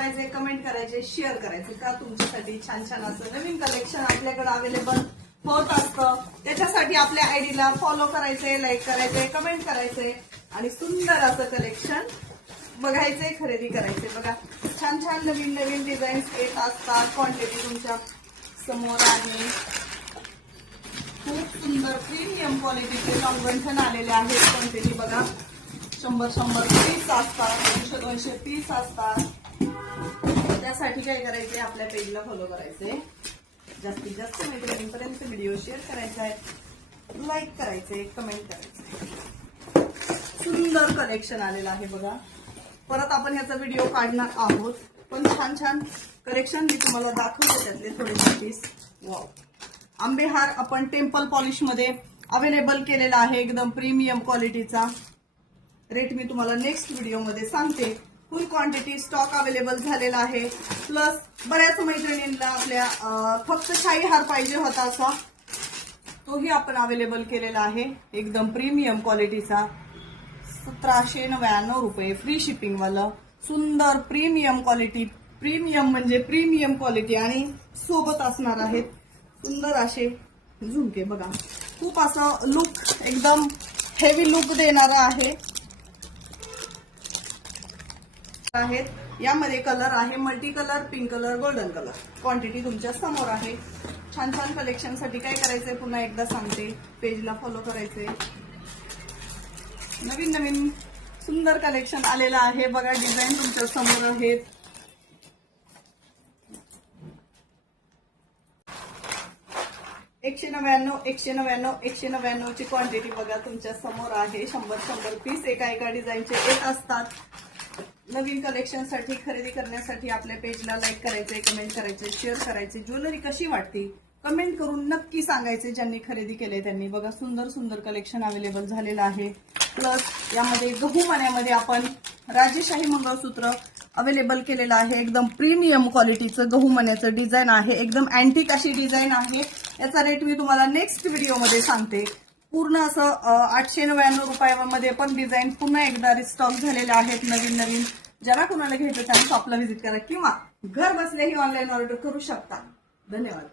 करायचे, कमेंट करायचे, शेअर करायचे का तुमच्यासाठी छान छान असं नवीन कलेक्शन आपल्याकडे अवेलेबल होत असतं. त्याच्यासाठी आपल्या आयडीला फॉलो करायचे, लाईक करायचे, कमेंट करायचे आणि सुंदर असं कलेक्शन बघायचे, खरेदी करायचे. बघा छान छान नवीन नवीन डिझाईन्स येत असतात. क्वांटिटी तुमच्या समोर आहे. खूप सुंदर प्रीमियम क्वालिटीचे लॉंगगंठन आलेले आहेत. क्वांटिटी बघा 100 पीस असतात, 200 पीस असतात. त्यासाठी काय करायचे, आपल्या पेजला फॉलो करायचे, जास्तीत जास्त मैत्रिणींपर्यंत व्हिडिओ शेअर करायचा आहे, लाईक करायचे, कमेंट करायचे. सुंदर कलेक्शन आलेलं आहे बघा. परत आपण याचा व्हिडिओ काढणार आहोत, पण छान छान कलेक्शन मी तुम्हाला दाखवते. त्यातले थोडेसे पीस. वाव, आंबेहार आपण टेम्पल पॉलिश मध्ये अवेलेबल केलेला आहे, एकदम प्रीमियम क्वालिटीचा. रेट मी तुम्हाला नेक्स्ट व्हिडिओ मध्ये सांगते. फुल क्वांटिटी स्टॉक अवेलेबल झालेला आहे. प्लस बऱ्याच मैत्रिणींना आपल्या फक्त शाही हार पाहिजे होता असा, तोही आपण अवेलेबल केलेला आहे, एकदम प्रीमियम क्वालिटीचा. 1799 रुपये फ्री शिपिंग वालं सुंदर प्रीमियम क्वालिटी. प्रीमियम म्हणजे प्रीमियम क्वालिटी आणि सोबत असणार आहेत सुंदर असे झुमके. बघा खूप असं लुक, एकदम हेवी लुक देणारा आहे. यामध्ये कलर आहे multi colour, pink colour, golden colour. Quantity तुमच्या समोर आहे. छान छान कलेक्शन साठी काय करायचंय पुन्हा एकदा सांगते, पेजला फॉलो करायचंय. नवीन नवीन सुंदर कलेक्शन आलेलं आहे बघा. डिझाईन तुमच्या समोर आहेत. $199 ची क्वांटिटी बघा तुमच्या समोर आहे. 100 पीस एका डिझाईनचे येत असतात. नवीन कलेक्शन साठी खरेदी करण्यासाठी आपल्या पेजला लाईक करायचे, कमेंट करायचे, शेअर करायचे. ज्वेलरी कशी वाटते कमेंट करून नक्की सांगायचे. ज्यांनी खरेदी केले त्यांनी. बघा सुंदर सुंदर कलेक्शन अवेलेबल झालेलं आहे. प्लस यामध्ये गहू मण्यामध्ये आपण राजेशाही मंगळसूत्र अवेलेबल केलेलं आहे. एकदम प्रीमियम क्वालिटीचं गहू मण्याचं डिझाईन आहे. एकदम अँटिक अशी डिझाईन आहे. याचा रेट मी तुम्हाला नेक्स्ट व्हिडिओमध्ये सांगते. पूर्ण असं 899 रुपयामध्ये पण डिझाईन पुन्हा एकदा रिस्टॉक झालेले आहेत नवीन नवीन. ज्याला कोणाला घ्यायचं त्यांनी शॉपला व्हिजिट करा किंवा घर बसल्याही ऑनलाईन ऑर्डर करू शकता. धन्यवाद.